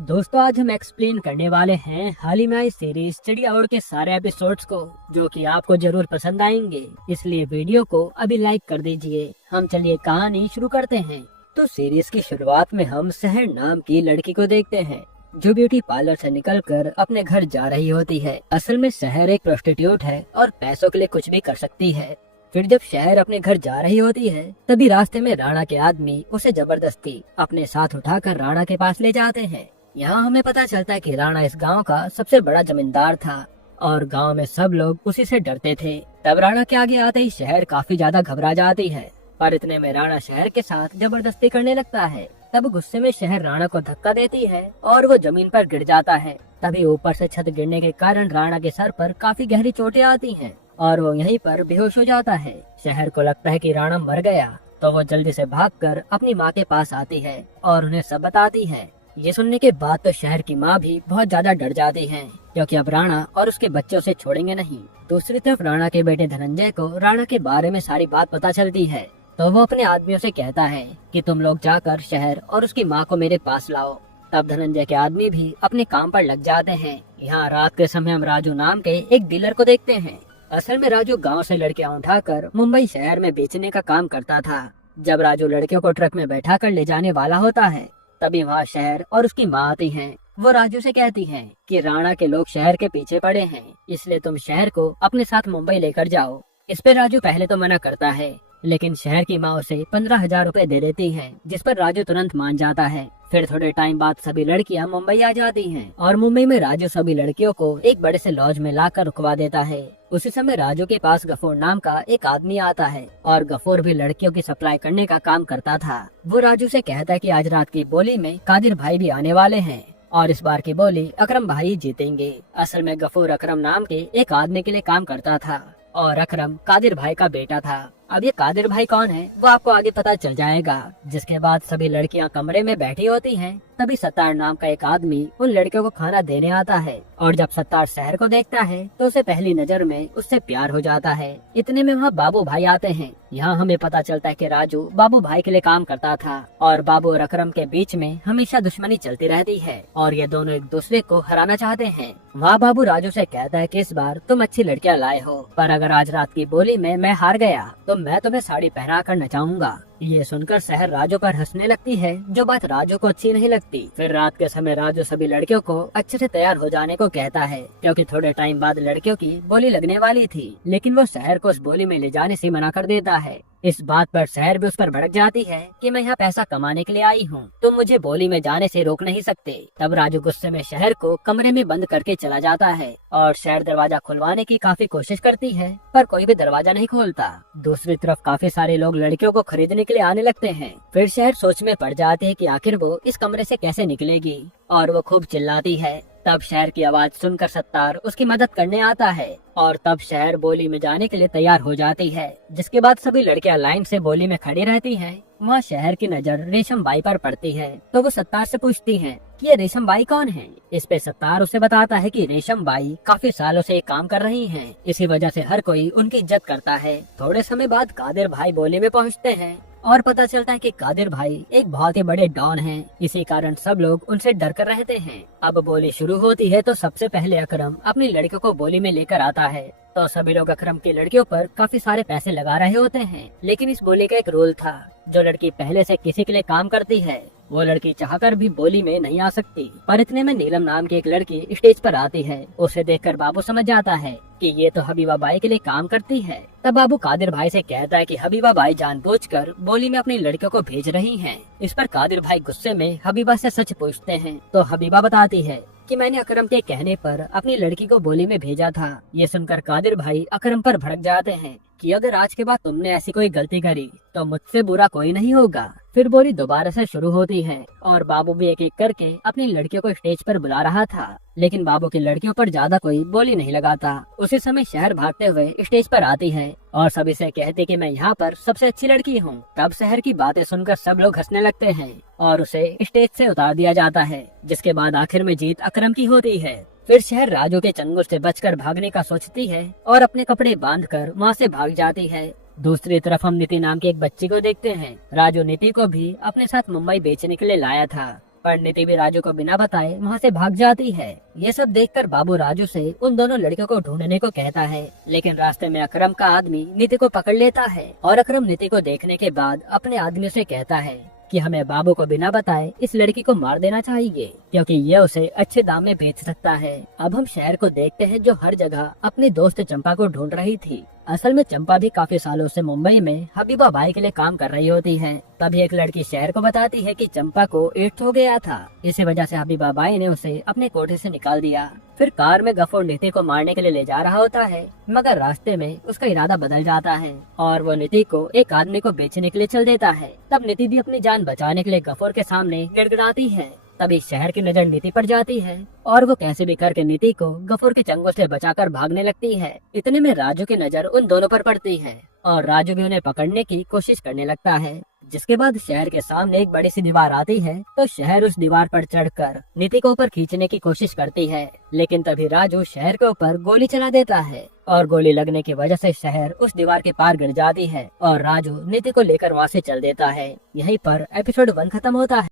दोस्तों आज हम एक्सप्लेन करने वाले हैं हाल ही में आई सीरीज चिड़िया उड़ के सारे एपिसोड्स को, जो कि आपको जरूर पसंद आएंगे। इसलिए वीडियो को अभी लाइक कर दीजिए। हम चलिए कहानी शुरू करते हैं। तो सीरीज की शुरुआत में हम शहर नाम की लड़की को देखते हैं, जो ब्यूटी पार्लर से निकलकर अपने घर जा रही होती है। असल में शहर एक प्रोस्टिट्यूट है और पैसों के लिए कुछ भी कर सकती है। फिर जब शहर अपने घर जा रही होती है, तभी रास्ते में राणा के आदमी उसे जबरदस्ती अपने साथ उठाकर राणा के पास ले जाते हैं। यहाँ हमें पता चलता है कि राणा इस गांव का सबसे बड़ा जमींदार था और गांव में सब लोग उसी से डरते थे। तब राणा के आगे आते ही शहर काफी ज्यादा घबरा जाती है, पर इतने में राणा शहर के साथ जबरदस्ती करने लगता है। तब गुस्से में शहर राणा को धक्का देती है और वो जमीन पर गिर जाता है। तभी ऊपर से छत गिरने के कारण राणा के सर पर काफी गहरी चोटें आती हैं और वो यहीं पर बेहोश हो जाता है। शहर को लगता है कि राणा मर गया, तो वो जल्दी से भागकर अपनी माँ के पास आती है और उन्हें सब बताती है। ये सुनने के बाद तो शहर की माँ भी बहुत ज्यादा डर जाती है, क्योंकि अब राणा और उसके बच्चे उसे छोड़ेंगे नहीं। दूसरी तरफ राणा के बेटे धनंजय को राणा के बारे में सारी बात पता चलती है, तो वो अपने आदमियों से कहता है कि तुम लोग जाकर शहर और उसकी माँ को मेरे पास लाओ। तब धनंजय के आदमी भी अपने काम पर लग जाते हैं। यहाँ रात के समय हम राजू नाम के एक डीलर को देखते हैं। असल में राजू गांव से लड़कियां उठाकर मुंबई शहर में बेचने का काम करता था। जब राजू लड़कियों को ट्रक में बैठा कर ले जाने वाला होता है, तभी वहाँ शहर और उसकी माँ आती हैं। वो राजू से कहती हैं कि राणा के लोग शहर के पीछे पड़े हैं, इसलिए तुम शहर को अपने साथ मुंबई लेकर जाओ। इस पे राजू पहले तो मना करता है, लेकिन शहर की माँ उसे 15,000 रूपए दे देती है, जिस पर राजू तुरंत मान जाता है। फिर थोड़े टाइम बाद सभी लड़कियां मुंबई आ जाती हैं और मुंबई में राजू सभी लड़कियों को एक बड़े से लॉज में लाकर रुकवा देता है। उसी समय राजू के पास गफूर नाम का एक आदमी आता है और गफूर भी लड़कियों की सप्लाई करने का काम करता था। वो राजू से कहता है कि आज रात की बोली में कादिर भाई भी आने वाले हैं और इस बार की बोली अकरम भाई जीतेंगे। असल में गफूर अकरम नाम के एक आदमी के लिए काम करता था और अकरम कादिर भाई का बेटा था। अब ये कादिर भाई कौन है वो आपको आगे पता चल जाएगा। जिसके बाद सभी लड़कियां कमरे में बैठी होती हैं, तभी सत्तार नाम का एक आदमी उन लड़कियों को खाना देने आता है और जब सत्तार शहर को देखता है तो उसे पहली नजर में उससे प्यार हो जाता है। इतने में वहाँ बाबू भाई आते हैं। यहाँ हमें पता चलता है कि राजू बाबू भाई के लिए काम करता था और बाबू और अकरम के बीच में हमेशा दुश्मनी चलती रहती है और ये दोनों एक दूसरे को हराना चाहते हैं। वहाँ बाबू राजू से कहता है कि इस बार तुम अच्छी लड़कियाँ लाए हो, पर अगर आज रात की बोली में मैं हार गया तो मैं तुम्हें साड़ी पहना कर नचाऊंगा। ये सुनकर शहर राजू पर हंसने लगती है, जो बात राजू को अच्छी नहीं लगती। फिर रात के समय राजू सभी लड़कियों को अच्छे से तैयार हो जाने को कहता है, क्योंकि थोड़े टाइम बाद लड़कियों की बोली लगने वाली थी, लेकिन वो शहर को उस बोली में ले जाने से मना कर देता है। इस बात पर शहर भी उस पर भड़क जाती है कि मैं यहाँ पैसा कमाने के लिए आई हूँ, तुम मुझे बोली में जाने से रोक नहीं सकते। तब राजू गुस्से में शहर को कमरे में बंद करके चला जाता है और शहर दरवाजा खुलवाने की काफी कोशिश करती है, पर कोई भी दरवाजा नहीं खोलता। दूसरी तरफ काफी सारे लोग लड़कियों को खरीदने के लिए आने लगते हैं। फिर शहर सोच में पड़ जाते है कि आखिर वो इस कमरे से कैसे निकलेगी और वो खूब चिल्लाती है। तब शहर की आवाज सुनकर सत्तार उसकी मदद करने आता है और तब शहर बोली में जाने के लिए तैयार हो जाती है। जिसके बाद सभी लड़कियां लाइन से बोली में खड़ी रहती हैं। वहाँ शहर की नजर रेशम बाई पर पड़ती है, तो वो सत्तार से पूछती है कि ये रेशम बाई कौन है। इस पे सत्तार उसे बताता है कि रेशम बाई काफी सालों से काम कर रही हैं, इसी वजह से हर कोई उनकी इज्जत करता है। थोड़े समय बाद कादिर भाई बोली में पहुँचते हैं और पता चलता है कि कादिर भाई एक बहुत ही बड़े डॉन हैं। इसी कारण सब लोग उनसे डर कर रहते हैं। अब बोली शुरू होती है तो सबसे पहले अकरम अपनी लड़कियों को बोली में लेकर आता है, तो सभी लोग अकरम की लड़कियों पर काफी सारे पैसे लगा रहे होते हैं। लेकिन इस बोली का एक रूल था, जो लड़की पहले से किसी के लिए काम करती है वो लड़की चाहकर भी बोली में नहीं आ सकती। पर इतने में नीलम नाम की एक लड़की स्टेज पर आती है। उसे देखकर बाबू समझ जाता है कि ये तो हबीबा बाई के लिए काम करती है। तब बाबू कादिर भाई से कहता है कि हबीबा बाई जानबूझकर बोली में अपनी लड़कियों को भेज रही हैं। इस पर कादिर भाई गुस्से में हबीबा से सच पूछते हैं, तो हबीबा बताती है कि मैंने अकरम के कहने पर अपनी लड़की को बोली में भेजा था। ये सुनकर कादिर भाई अकरम पर भड़क जाते हैं कि अगर आज के बाद तुमने ऐसी कोई गलती करी तो मुझसे बुरा कोई नहीं होगा। फिर बोली दोबारा से शुरू होती है और बाबू भी एक एक करके अपनी लड़कियों को स्टेज पर बुला रहा था, लेकिन बाबू की लड़कियों पर ज्यादा कोई बोली नहीं लगाता। उसी समय शहर भागते हुए स्टेज पर आती है और सभी से कहती कि मैं यहाँ पर सबसे अच्छी लड़की हूँ। तब शहर की बातें सुनकर सब लोग हंसने लगते हैं और उसे स्टेज से उतार दिया जाता है, जिसके बाद आखिर में जीत अकरम की होती है। फिर शहर राजू के चंगुल से बचकर भागने का सोचती है और अपने कपड़े बांधकर वहाँ से भाग जाती है। दूसरी तरफ हम नीति नाम की एक बच्ची को देखते हैं। राजू नीति को भी अपने साथ मुंबई बेचने के लिए लाया था। पर नीति भी राजू को बिना बताए वहाँ से भाग जाती है। ये सब देखकर बाबू राजू से उन दोनों लड़कियों को ढूंढने को कहता है, लेकिन रास्ते में अकरम का आदमी नीति को पकड़ लेता है और अकरम नीति को देखने के बाद अपने आदमी से कहता है कि हमें बाबू को बिना बताए इस लड़की को मार देना चाहिए, क्योंकि ये उसे अच्छे दाम में बेच सकता है। अब हम शहर को देखते हैं जो हर जगह अपनी दोस्त चंपा को ढूंढ रही थी। असल में चंपा भी काफी सालों से मुंबई में हबीबा बाई के लिए काम कर रही होती है। तभी एक लड़की शहर को बताती है कि चंपा को एड्स हो गया था। इसी वजह से हबीबा बाई ने उसे अपने कोठे से निकाल दिया। फिर कार में गफूर नीति को मारने के लिए ले जा रहा होता है, मगर रास्ते में उसका इरादा बदल जाता है और वो नीति को एक आदमी को बेचने के लिए चल देता है। तब नीति भी अपनी जान बचाने के लिए गफूर के सामने गिड़गिड़ाती है। तभी शहर की नजर नीति पर जाती है और वो कैसे भी करके नीति को गफूर के चंगुल से बचाकर भागने लगती है। इतने में राजू की नजर उन दोनों पर पड़ती है और राजू भी उन्हें पकड़ने की कोशिश करने लगता है। जिसके बाद शहर के सामने एक बड़ी सी दीवार आती है तो शहर उस दीवार पर चढ़कर नीति को ऊपर खींचने की कोशिश करती है, लेकिन तभी राजू शहर के ऊपर गोली चला देता है और गोली लगने की वजह से शहर उस दीवार के पार गिर जाती है और राजू नीति को लेकर वहाँ से चल देता है। यहीं पर एपिसोड 1 खत्म होता है।